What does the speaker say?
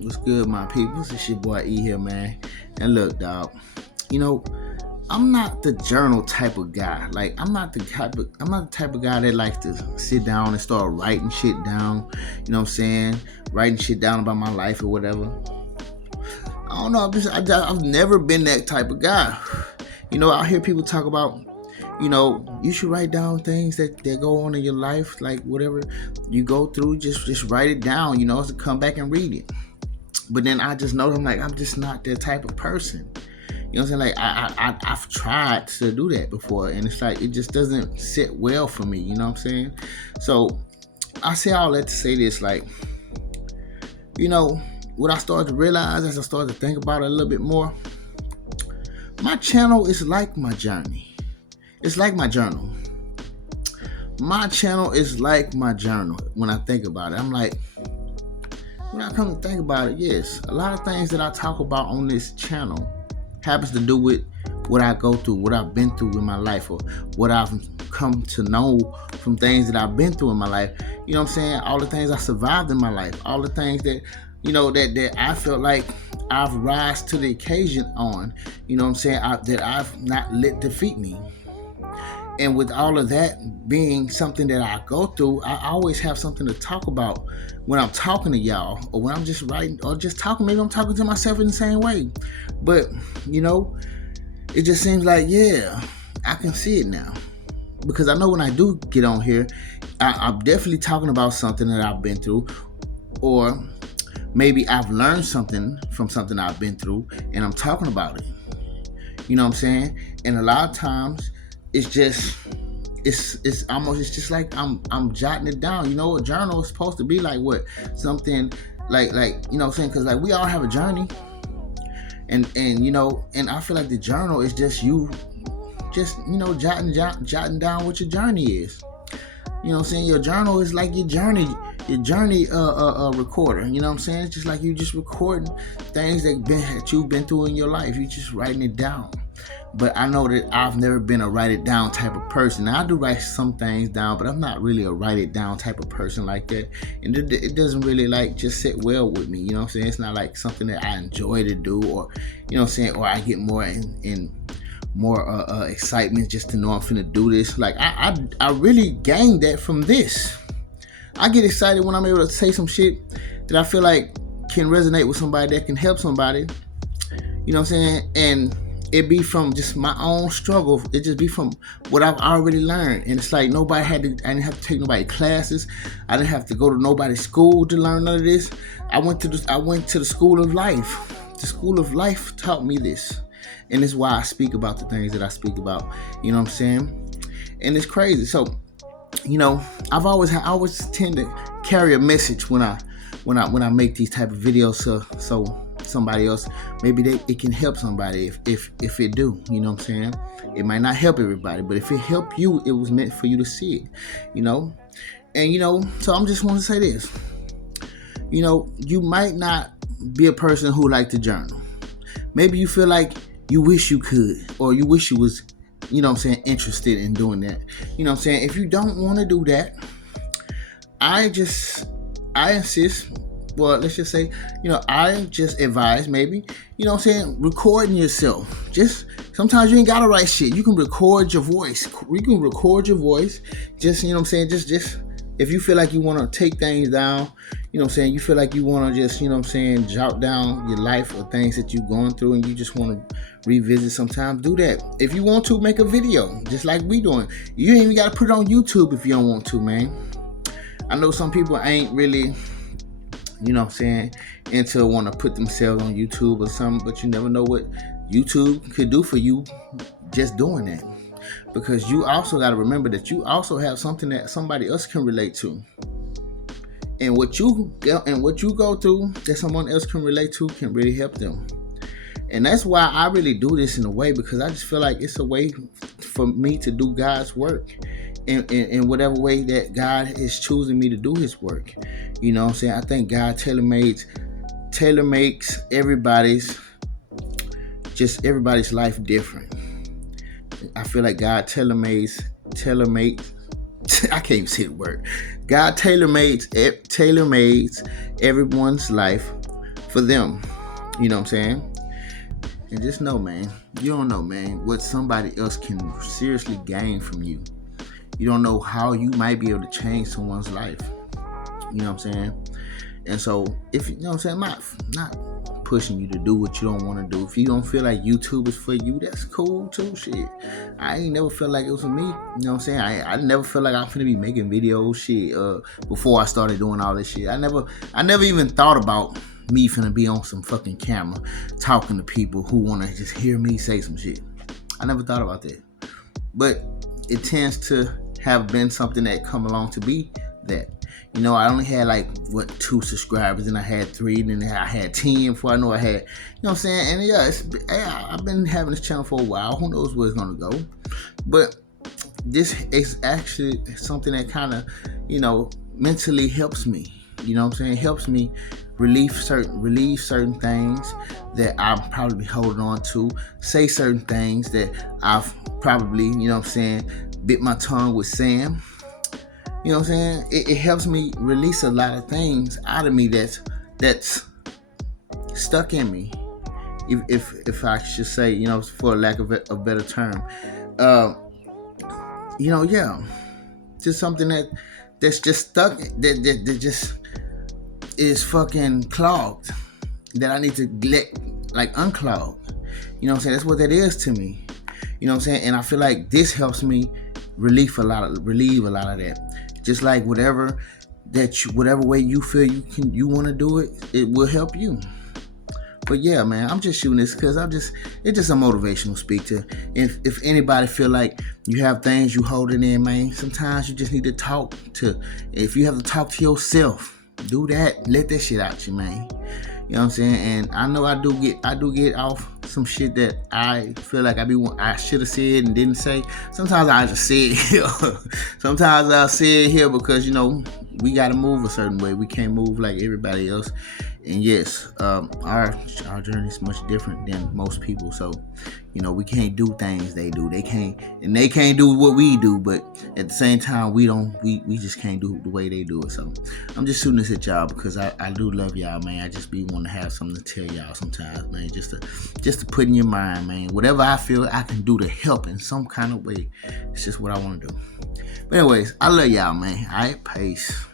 What's good, my people? It's your boy E here, man. And look, dog. You know, I'm not the journal type of guy. Like, I'm not the type of guy that likes to sit down and start writing shit down. You know what I'm saying? Writing shit down about my life or whatever. I don't know. I've never been that type of guy. I hear people talk about, you should write down things that go on in your life, like whatever you go through, just write it down, to come back and read it. But then I just know I'm just not that type of person. You know what I'm saying? Like I've tried to do that before, and it's like it just doesn't sit well for me. You know what I'm saying? So I say all that to say this, like, what I started to realize as I started to think about it a little bit more, my channel is like my journey. It's like my journal. My channel is like my journal. When I think about it, I'm like, when I come to think about it, yes, a lot of things that I talk about on this channel happens to do with what I go through, what I've been through in my life, or what I've come to know from things that I've been through in my life. You know what I'm saying? All the things I survived in my life, all the things that, that I felt like I've rise to the occasion on, you know what I'm saying, that I've not let defeat me. And with all of that being something that I go through, I always have something to talk about when I'm talking to y'all, or when I'm just writing or just talking. Maybe I'm talking to myself in the same way. But, it just seems like, yeah, I can see it now. Because I know when I do get on here, I'm definitely talking about something that I've been through, or maybe I've learned something from something I've been through, and I'm talking about it. You know what I'm saying? And a lot of times, it's just like I'm jotting it down. A journal is supposed to be like what? Something like you know what I'm saying? Because like we all have a journey, and I feel like the journal is just you just jotting down what your journey is. You know what I'm saying? Your journal is like your journey recorder. You know what I'm saying? It's just like you just recording things that you've been through in your life. You just writing it down. But I know that I've never been a write it down type of person. Now, I do write some things down, but I'm not really a write it down type of person like that. And it doesn't really like just sit well with me. You know what I'm saying? It's not like something that I enjoy to do, or, you know what I'm saying, or I get more in more excitement just to know I'm finna do this. Like I really gained that from this. I get excited when I'm able to say some shit that I feel like can resonate with somebody, that can help somebody. You know what I'm saying? And it be from just my own struggle. It just be from what I've already learned. And it's like I didn't have to take nobody classes. I didn't have to go to nobody's school to learn none of this. I went to the school of life. The school of life taught me this. And it's why I speak about the things that I speak about. You know what I'm saying? And it's crazy. So, I always tend to carry a message when I make these type of videos. So somebody else, maybe it can help somebody if it do. You know what I'm saying? It might not help everybody, but if it help you, it was meant for you to see it. And so I'm just want to say this. You might not be a person who like to journal. Maybe you feel like you wish you could, or you wish you was, interested in doing that. You know what I'm saying? If you don't want to do that, I insist. Well, let's just say, I just advise maybe, recording yourself. Just sometimes you ain't gotta write shit. You can record your voice. Just, just if you feel like you want to take things down, you feel like you want to just, jot down your life or things that you're going through, and you just want to revisit sometimes, do that. If you want to, make a video, just like we doing. You ain't even got to put it on YouTube if you don't want to, man. I know some people ain't really, into want to put themselves on YouTube or something, but you never know what YouTube could do for you just doing that. Because you also got to remember that you also have something that somebody else can relate to. And what you go through that someone else can relate to can really help them. And that's why I really do this in a way, because I just feel like it's a way for me to do God's work in whatever way that God is choosing me to do his work. You know what I'm saying? I think God tailor makes everybody's life different. I feel like God tailor makes I can't even say the word. God tailor makes everyone's life for them. You know what I'm saying? And just know, man, you don't know, man, what somebody else can seriously gain from you. You don't know how you might be able to change someone's life. You know what I'm saying? And so, if you know what I'm saying, not pushing you to do what you don't want to do. If you don't feel like YouTube is for you, that's cool too. Shit, I ain't never felt like it was for me. You know what I'm saying? I never felt like I'm finna be making videos, shit. Before I started doing all this shit, I never even thought about me finna be on some fucking camera talking to people who want to just hear me say some shit. I never thought about that, but it tends to have been something that come along to be that. You know, I only had like 2 subscribers, and I had 3, and then I had 10 before I know I had, you know what I'm saying? And I've been having this channel for a while. Who knows where it's gonna go? But this is actually something that kind of, you know, mentally helps me. You know what I'm saying? It helps me relieve certain things that I'm probably holding on to. Say certain things that I've probably, you know what I'm saying, bit my tongue with saying. You know what I'm saying? It helps me release a lot of things out of me that's stuck in me. If I should say, you know, for lack of a better term, you know, yeah, just something that's just stuck, that just is fucking clogged, that I need to let unclog. You know what I'm saying? That's what that is to me. You know what I'm saying? And I feel like this helps me relieve a lot of that. Just like whatever way you feel you want to do it, it will help you. But yeah, man, I'm just shooting this because it's just a motivational speak to. If anybody feel like you have things you holding in, man, sometimes you just need to talk to. If you have to talk to yourself, do that. Let that shit out you, man. You know what I'm saying? And I know I do get off some shit that I feel like I should have said and didn't say. Sometimes I just say it here. Sometimes I'll say it here because, you know, we gotta move a certain way. We can't move like everybody else. And yes, our journey is much different than most people. So, you know, we can't do things they do. They can't do what we do. But at the same time, we just can't do the way they do it. So I'm just shooting this at y'all because I do love y'all, man. I just be wanting to have something to tell y'all sometimes, man. Just to put in your mind, man. Whatever I feel I can do to help in some kind of way, it's just what I want to do. But anyways, I love y'all, man. All right, peace.